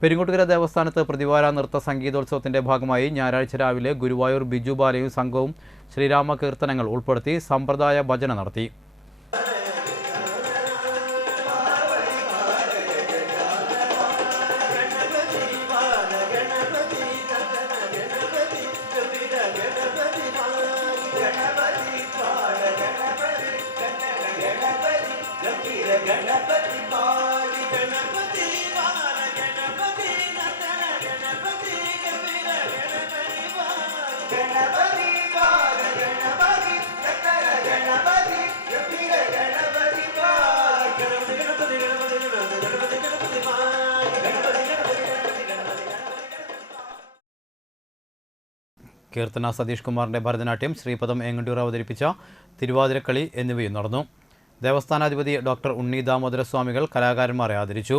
പെരിങ്ങോട്ടുകര ദേവസ്ഥാനത്ത് പ്രതിവാര നൃത്ത സംഗീതോത്സവത്തിന്റെ ഭാഗമായി ഞായറാഴ്ച രാവിലെ ഗുരുവായൂർ ബിജു ബാലയും സംഘവും ശ്രീരാമ കീർത്തനങ്ങൾ ഉൾപ്പെടുത്തി സമ്പ്രദായ ഭജന നടത്തി. കീർത്തന സതീഷ് കുമാറിന്റെ ഭരതനാട്യം, ശ്രീപദം ഏങ്ങണ്ടിയൂർ അവതരിപ്പിച്ച തിരുവാതിരക്കളി എന്നിവയും നടന്നു. ദേവസ്ഥാനാധിപതി ഡോക്ടർ ഉണ്ണി ദാമോദര സ്വാമികൾ കലാകാരന്മാരെ ആദരിച്ചു.